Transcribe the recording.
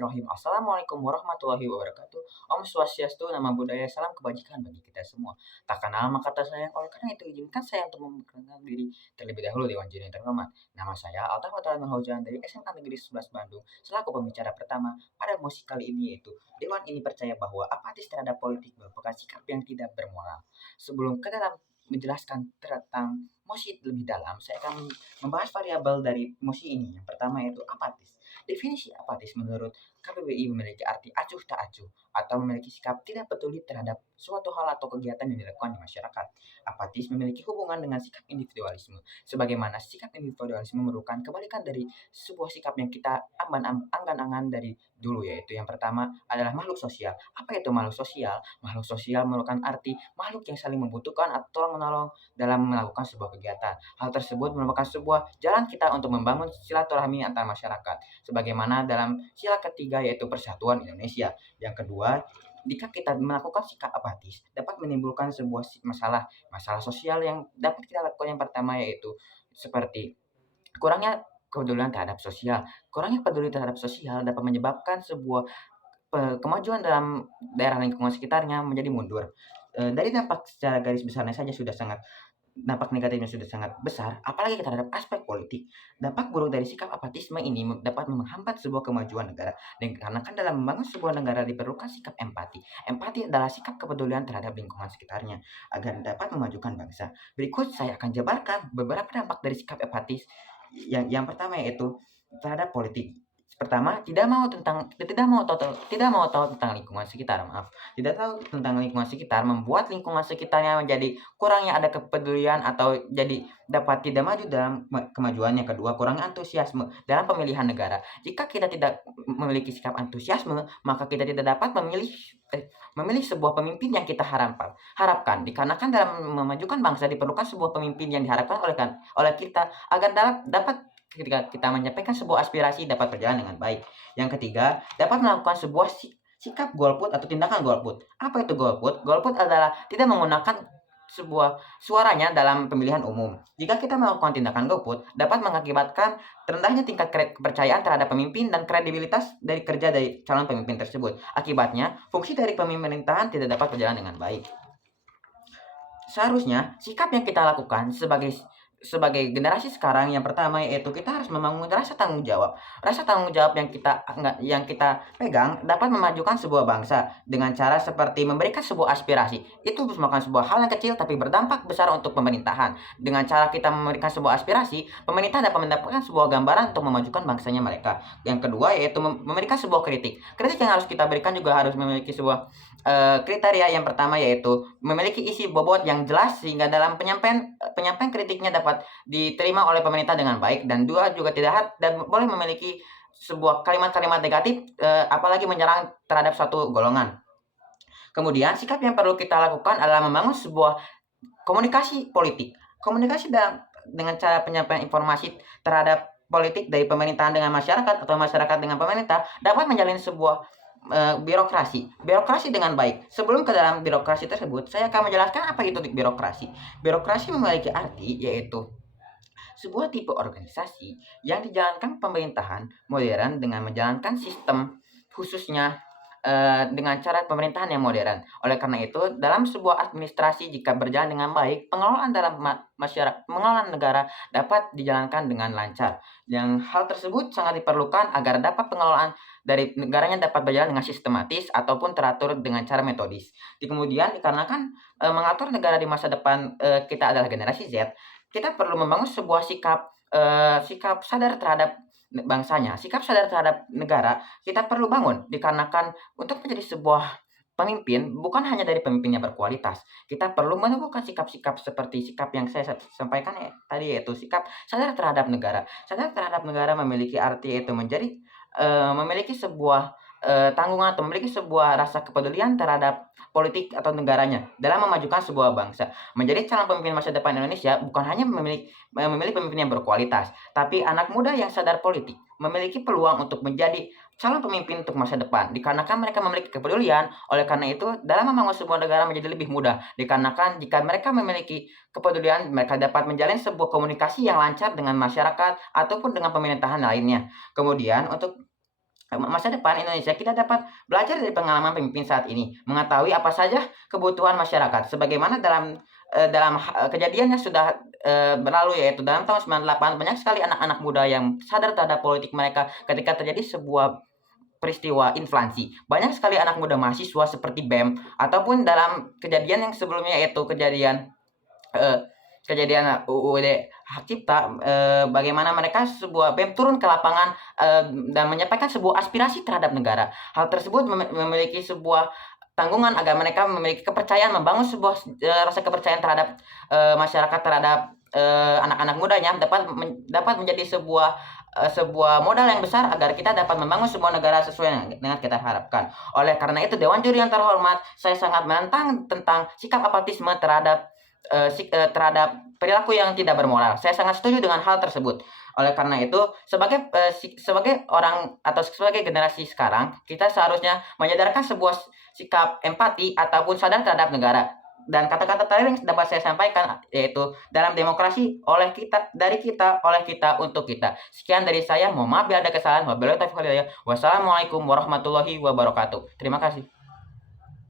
Bismillahirrahmanirrahim. Assalamualaikum warahmatullahi wabarakatuh. Om Swastiastu, nama budaya, salam kebajikan bagi kita semua. Tak kenal maka tak sayang, oleh karena itu izinkan saya untuk memperkenalkan diri terlebih dahulu Dewan Juri yang terhormat. Nama saya Alta Fathah Nurhaujan dari SMA Negeri 11 Bandung, selaku pembicara pertama pada musik kali ini yaitu Dewan ini percaya bahwa apatis terhadap politik merupakan sikap yang tidak bermoral. Sebelum ke dalam menjelaskan tentang musik lebih dalam, saya akan membahas variabel dari musik ini. Yang pertama yaitu apatis. Definisi apatis menurut KBBI memiliki arti acuh tak acuh atau memiliki sikap tidak peduli terhadap suatu hal atau kegiatan yang dilakukan di masyarakat. Apatis memiliki hubungan dengan sikap individualisme. Sebagaimana sikap individualisme merupakan kebalikan dari sebuah sikap yang kita angan-angan dari dulu, yaitu yang pertama adalah makhluk sosial. Apa itu makhluk sosial? Makhluk sosial merupakan arti makhluk yang saling membutuhkan atau tolong-menolong dalam melakukan sebuah kegiatan. Hal tersebut merupakan sebuah jalan kita untuk membangun silaturahmi antar masyarakat sebagaimana dalam sila ketiga yaitu Persatuan Indonesia. Yang kedua, jika kita melakukan sikap apatis dapat menimbulkan sebuah masalah sosial yang dapat kita lakukan. Yang pertama yaitu seperti kurangnya kepedulian terhadap sosial. Kurangnya peduli terhadap sosial dapat menyebabkan sebuah kemajuan dalam daerah lingkungan sekitarnya menjadi mundur. Dari dampak secara garis besarnya saja sudah sangat dampak negatifnya sudah sangat besar, apalagi terhadap aspek politik. Dampak buruk dari sikap apatisme ini dapat menghambat sebuah kemajuan negara. Dan karena kan dalam membangun sebuah negara diperlukan sikap empati. Empati adalah sikap kepedulian terhadap lingkungan sekitarnya agar dapat memajukan bangsa. Berikut saya akan jabarkan beberapa dampak dari sikap apatis. Yang pertama yaitu terhadap politik. Pertama, tidak mau tahu tentang lingkungan sekitar, maaf. Tidak tahu tentang lingkungan sekitar membuat lingkungan sekitarnya menjadi kurangnya ada kepedulian atau jadi dapat tidak maju dalam kemajuan. Yang kedua, kurangnya antusiasme dalam pemilihan negara. Jika kita tidak memiliki sikap antusiasme, maka kita tidak dapat memilih sebuah pemimpin yang kita harapkan. Dikarenakan dalam memajukan bangsa diperlukan sebuah pemimpin yang diharapkan oleh kita agar dapat ketika kita menyampaikan sebuah aspirasi dapat berjalan dengan baik. Yang ketiga, dapat melakukan sebuah sikap golput atau tindakan golput. Apa itu golput? Golput adalah tidak menggunakan sebuah suaranya dalam pemilihan umum. Jika kita melakukan tindakan golput, dapat mengakibatkan rendahnya tingkat kepercayaan terhadap pemimpin dan kredibilitas dari kerja dari calon pemimpin tersebut. Akibatnya, fungsi dari pemerintahan tidak dapat berjalan dengan baik. Seharusnya, sikap yang kita lakukan sebagai generasi sekarang yang pertama yaitu kita harus membangun rasa tanggung jawab. Rasa tanggung jawab yang kita pegang dapat memajukan sebuah bangsa dengan cara seperti memberikan sebuah aspirasi. Itu merupakan sebuah hal yang kecil tapi berdampak besar untuk pemerintahan. Dengan cara kita memberikan sebuah aspirasi, pemerintah dapat mendapatkan sebuah gambaran untuk memajukan bangsanya mereka. Yang kedua yaitu memberikan sebuah kritik. Kritik yang harus kita berikan juga harus memiliki sebuah kriteria. Yang pertama yaitu memiliki isi bobot yang jelas sehingga dalam penyampaian kritiknya dapat diterima oleh pemerintah dengan baik, dan dua juga tidak dan boleh memiliki sebuah kalimat-kalimat negatif apalagi menyerang terhadap suatu golongan. Kemudian sikap yang perlu kita lakukan adalah membangun sebuah komunikasi politik. Komunikasi dengan cara penyampaian informasi terhadap politik dari pemerintahan dengan masyarakat atau masyarakat dengan pemerintah dapat menjalin sebuah birokrasi dengan baik. Sebelum ke dalam birokrasi tersebut, saya akan menjelaskan apa itu birokrasi. Birokrasi memiliki arti yaitu sebuah tipe organisasi yang dijalankan pemerintahan modern dengan menjalankan sistem khususnya dengan cara pemerintahan yang modern. Oleh karena itu, dalam sebuah administrasi jika berjalan dengan baik, pengelolaan dalam pengelolaan negara dapat dijalankan dengan lancar. Yang hal tersebut sangat diperlukan agar dapat pengelolaan dari negaranya dapat berjalan dengan sistematis ataupun teratur dengan cara metodis. Kemudian dikarenakan mengatur negara di masa depan kita adalah generasi Z, kita perlu membangun sebuah sikap sadar terhadap bangsanya, sikap sadar terhadap negara kita perlu bangun. Dikarenakan untuk menjadi sebuah pemimpin bukan hanya dari pemimpin yang berkualitas, kita perlu menumbuhkan sikap-sikap seperti sikap yang saya sampaikan tadi, yaitu sikap sadar terhadap negara. Sadar terhadap negara memiliki arti yaitu memiliki sebuah tanggungan atau memiliki sebuah rasa kepedulian terhadap politik atau negaranya dalam memajukan sebuah bangsa. Menjadi calon pemimpin masa depan Indonesia bukan hanya memilih pemimpin yang berkualitas, tapi anak muda yang sadar politik memiliki peluang untuk menjadi calon pemimpin untuk masa depan. Dikarenakan mereka memiliki kepedulian, oleh karena itu dalam membangun sebuah negara menjadi lebih mudah. Dikarenakan jika mereka memiliki kepedulian, mereka dapat menjalin sebuah komunikasi yang lancar dengan masyarakat ataupun dengan pemerintahan lainnya. Kemudian untuk masa depan Indonesia, kita dapat belajar dari pengalaman pemimpin saat ini, mengetahui apa saja kebutuhan masyarakat. Sebagaimana dalam kejadian yang sudah berlalu, yaitu dalam tahun 98 banyak sekali anak-anak muda yang sadar terhadap politik mereka ketika terjadi sebuah peristiwa inflasi. Banyak sekali anak muda mahasiswa seperti BEM ataupun dalam kejadian yang sebelumnya, yaitu kejadian UUD Hak Cipta, bagaimana mereka sebuah BEM turun ke lapangan dan menyampaikan sebuah aspirasi terhadap negara. Hal tersebut memiliki sebuah tanggungan agar mereka memiliki kepercayaan, membangun sebuah rasa kepercayaan terhadap masyarakat, terhadap anak-anak mudanya, dapat menjadi sebuah modal yang besar agar kita dapat membangun sebuah negara sesuai dengan kita harapkan. Oleh karena itu, Dewan Juri yang terhormat, saya sangat menentang tentang sikap apatisme terhadap perilaku yang tidak bermoral. Saya sangat setuju dengan hal tersebut. Oleh karena itu, sebagai orang atau sebagai generasi sekarang, kita seharusnya menyadarkan sebuah sikap empati ataupun sadar terhadap negara. Dan kata-kata terakhir yang dapat saya sampaikan yaitu dalam demokrasi, dari kita, oleh kita, untuk kita. Sekian dari saya. Mohon maaf bila ada kesalahan. Wassalamualaikum warahmatullahi wabarakatuh. Terima kasih.